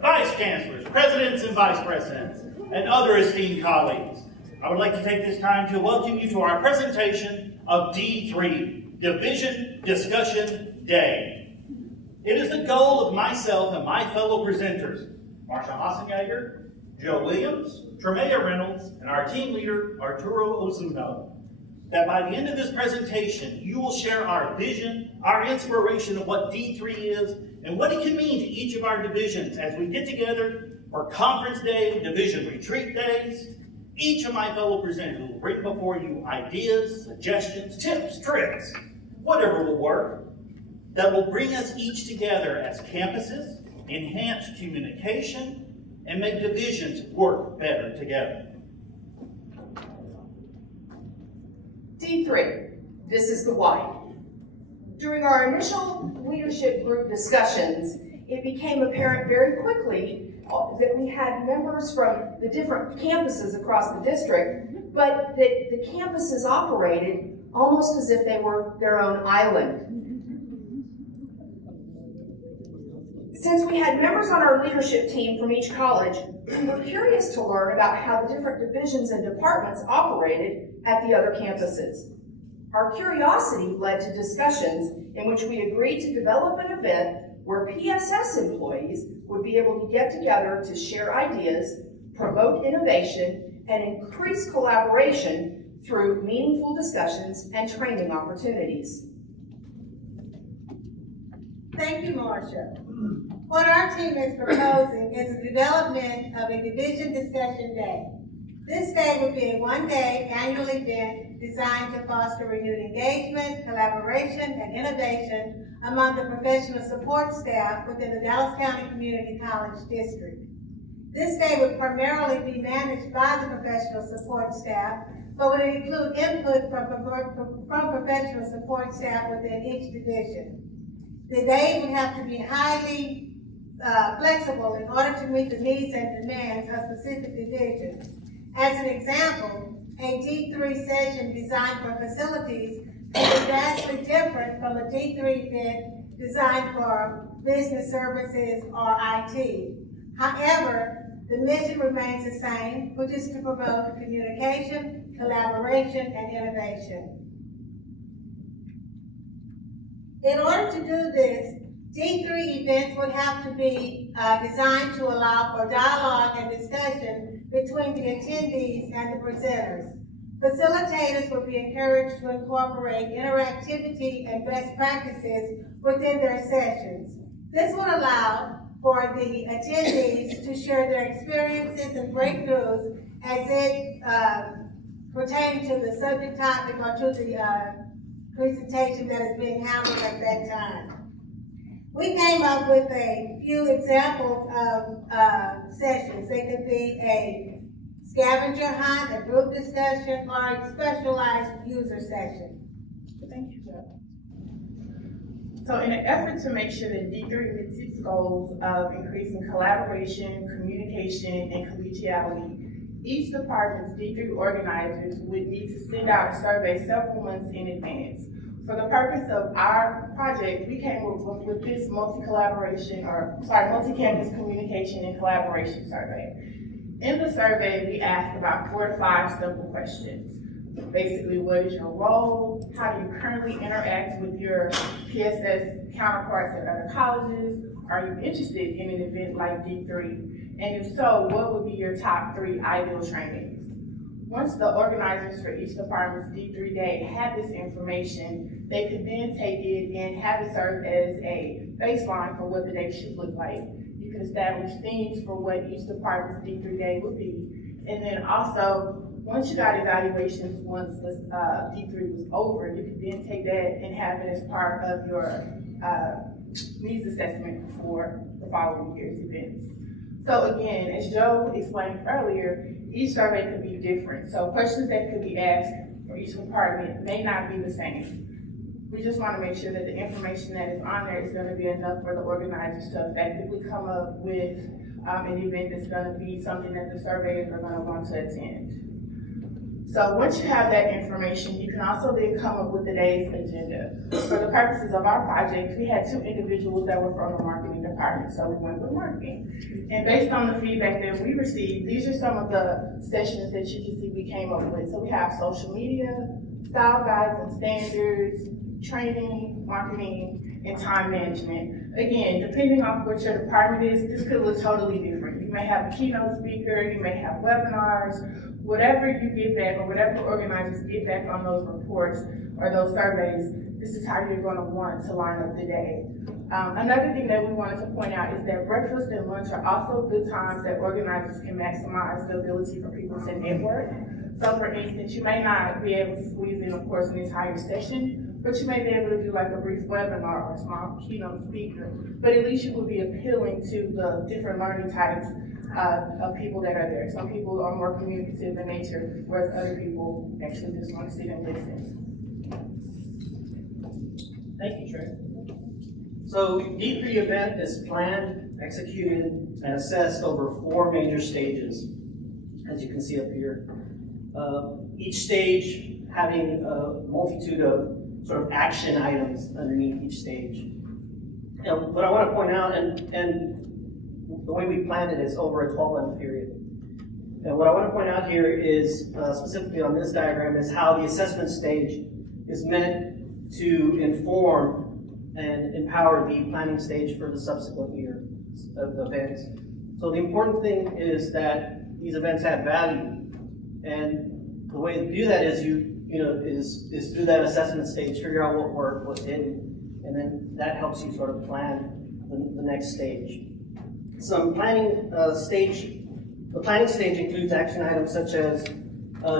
Vice Chancellors, Presidents and Vice Presidents, and other esteemed colleagues, I would like to take this time to welcome you to our presentation of D3, Division Discussion Day. It is the goal of myself and my fellow presenters, Marcia Hasenyager, Joe Williams, Tremaya Reynolds, and our team leader, Arturo Ozuna, that by the end of this presentation, you will share our vision, our inspiration of what D3 is, and what it can mean to each of our divisions as we get together for Conference Day, Division Retreat Days. Each of my fellow presenters will bring before you ideas, suggestions, tips, tricks, whatever will work, that will bring us each together as campuses, enhance communication, and make divisions work better together. D3, this is the why. During our initial leadership group discussions, it became apparent very quickly that we had members from the different campuses across the district, but that the campuses operated almost as if they were their own island. Since we had members on our leadership team from each college, we were curious to learn about how the different divisions and departments operated at the other campuses. Our curiosity led to discussions in which we agreed to develop an event where PSS employees would be able to get together to share ideas, promote innovation, and increase collaboration through meaningful discussions and training opportunities. Thank you, Marcia. What our team is proposing is the development of a division discussion day. This day would be a one-day annual event designed to foster renewed engagement, collaboration, and innovation among the professional support staff within the Dallas County Community College District. This day would primarily be managed by the professional support staff, but would include input from professional support staff within each division. The day would have to be highly flexible in order to meet the needs and demands of specific divisions. As an example, a D3 session designed for facilities is vastly different from a D3 event designed for business services or IT. However, the mission remains the same, which is to promote communication, collaboration, and innovation. In order to do this, D3 events would have to be designed to allow for dialogue and discussion between the attendees and the presenters. Facilitators would be encouraged to incorporate interactivity and best practices within their sessions. This would allow for the attendees to share their experiences and breakthroughs as it pertains to the subject topic or to the presentation that is being handled at that time. We came up with a few examples of sessions. They could be a scavenger hunt, a group discussion, or a specialized user session. Thank you, Joe. So in an effort to make sure that D3 meets its goals of increasing collaboration, communication, and collegiality, each department's D3 organizers would need to send out a survey several months in advance. For the purpose of our project, we came up with this multi-campus communication and collaboration survey. In the survey, we asked about 4 to 5 simple questions. Basically, what is your role? How do you currently interact with your PSS counterparts at other colleges? Are you interested in an event like D3? And if so, what would be your top 3 ideal trainings? Once the organizers for each department's D3 day had this information, they could then take it and have it serve as a baseline for what the day should look like. You could establish themes for what each department's D3 day would be. And then also, once you got evaluations, once the D3 was over, you could then take that and have it as part of your needs assessment for the following year's events. So again, as Joe explained earlier, each survey could be different. So questions that could be asked for each department may not be the same. We just want to make sure that the information that is on there is going to be enough for the organizers to effectively come up with an event that's going to be something that the surveyors are going to want to attend. So once you have that information, you can also then come up with the day's agenda. For the purposes of our project, we had 2 individuals that were from the marketing department, so we went with marketing. And based on the feedback that we received, these are some of the sessions that you can see we came up with. So we have social media, style guides and standards, training, marketing, and time management. Again, depending on what your department is, this could look totally different. You may have a keynote speaker, you may have webinars, whatever you get back or whatever organizers get back on those reports or those surveys, this is how you're going to want to line up the day. Another thing that we wanted to point out is that breakfast and lunch are also good times that organizers can maximize the ability for people to network. So for instance, you may not be able to squeeze in, of course, an entire session, but you may be able to do like a brief webinar or a small keynote speaker. But at least you will be appealing to the different learning types of people that are there. Some people are more communicative in nature, whereas other people actually just want to sit and listen. Thank you, Trey. So D3 event is planned, executed, and assessed over 4 major stages, as you can see up here. Each stage having a multitude of sort of action items underneath each stage. And what I want to point out, and the way we planned it is over a 12-month period. And what I want to point out here is, specifically on this diagram, is how the assessment stage is meant to inform and empower the planning stage for the subsequent year of events. So the important thing is that these events add value. And the way to do that is is through that assessment stage, figure out what worked, what didn't, and then that helps you sort of plan the next stage. Some planning stage, the planning stage includes action items such as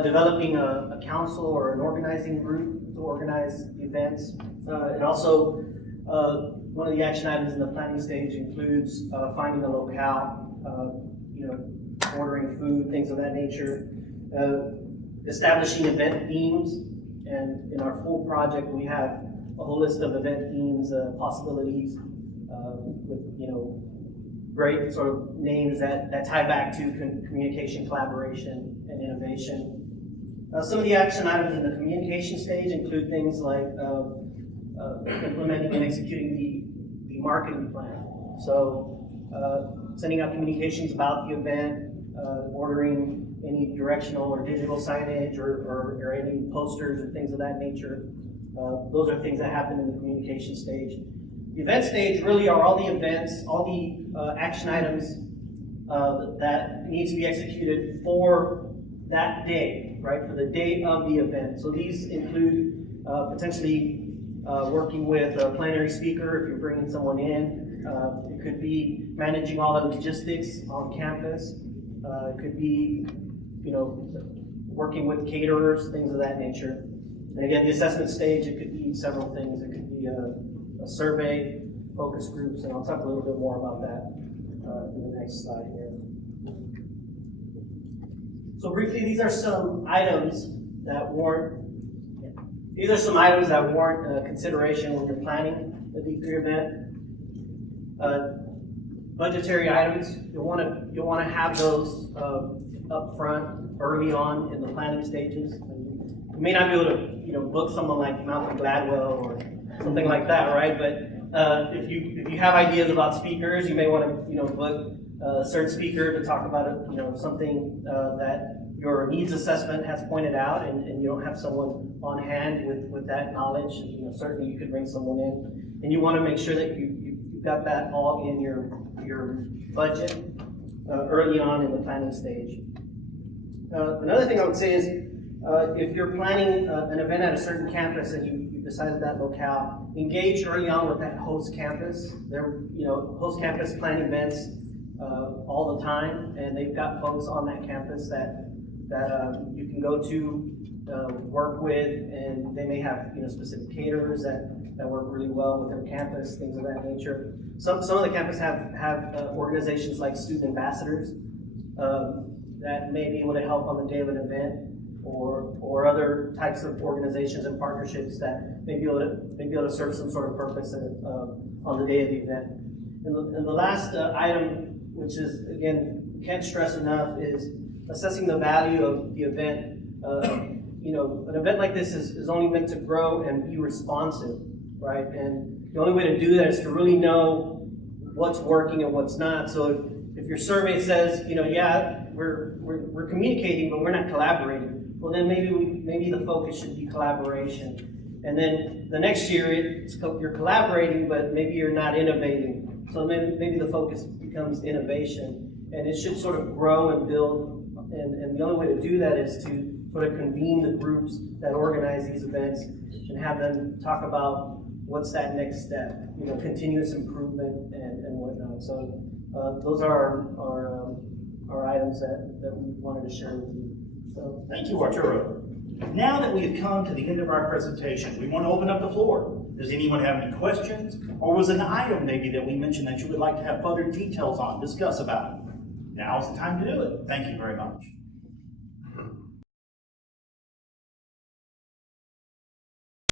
developing a council or an organizing group to organize the events. And also, one of the action items in the planning stage includes finding a locale, ordering food, things of that nature. Establishing event themes, and in our full project we have a whole list of event themes, possibilities, with great sort of names that tie back to communication, collaboration, and innovation. Some of the action items in the communication stage include things like implementing and executing the marketing plan. So sending out communications about the event, ordering any directional or digital signage or any posters or things of that nature. Those are things that happen in the communication stage. The event stage really are all the events, all the action items that needs to be executed for that day, right? For the day of the event. So these include potentially working with a plenary speaker if you're bringing someone in. It could be managing all the logistics on campus. It could be working with caterers, things of that nature. And again, the assessment stage, it could be several things. It could be a survey, focus groups, and I'll talk a little bit more about that in the next slide here. So briefly, these are some items that warrant consideration when you're planning the D3 event. Budgetary items, you'll want to have those up front early on in the planning stages. You may not be able to book someone like Malcolm Gladwell or something like that, right? But if you have ideas about speakers, you may want to book a certain speaker to talk about something that your needs assessment has pointed out, and you don't have someone on hand with that knowledge. Certainly you could bring someone in, and you want to make sure that you've got that all in your budget early on in the planning stage. Another thing I would say is, if you're planning an event at a certain campus and you decided that locale, engage early on with that host campus. Host campus plan events all the time, and they've got folks on that campus that you can go to, work with, and they may have specific caterers that work really well with their campus, things of that nature. Some of the campus have organizations like student ambassadors that may be able to help on the day of an event, or other types of organizations and partnerships that may be able to serve some sort of purpose on the day of the event. And the last item, which is again can't stress enough, is assessing the value of the event You know, an event like this is only meant to grow and be responsive, right? And the only way to do that is to really know what's working and what's not. So if your survey says, you know, yeah, we're communicating, but we're not collaborating, well then maybe the focus should be collaboration. And then the next year you're collaborating, but maybe you're not innovating. So maybe the focus becomes innovation, and it should sort of grow and build. And the only way to do that is to sort of convene the groups that organize these events and have them talk about what's that next step, you know, continuous improvement and whatnot. So those are our items that we wanted to share with you. So Thank you, Arturo. Now that we have come to the end of our presentation, we want to open up the floor. Does anyone have any questions? Or was an item maybe that we mentioned that you would like to have further details on, discuss about? Now's the time to do it. Thank you very much.